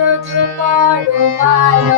অক্রোধ পরমানন্দ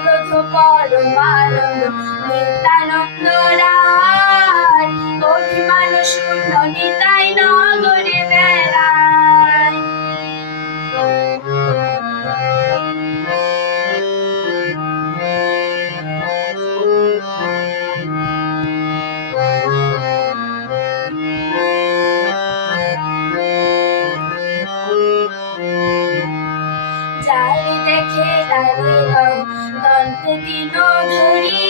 অক্রোধ পরমানন্দ নিত্যানন্দ রায় অভিমান শূন্য নিতাই নগরে বেড়ায় যারে দেখে তারে দন্তে দিন ধরি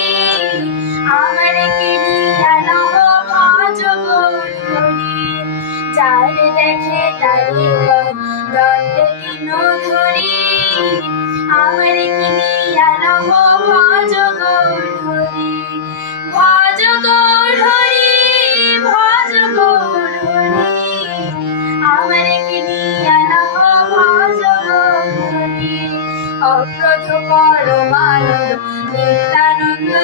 আমার কিনিয়া নব ভজ গৌরী যারে দেখে তারে দন্তে দিন ধরি আমার কিনিয়া নব ভজ অপ্রথ পরমানন্দ নিত্যানন্দ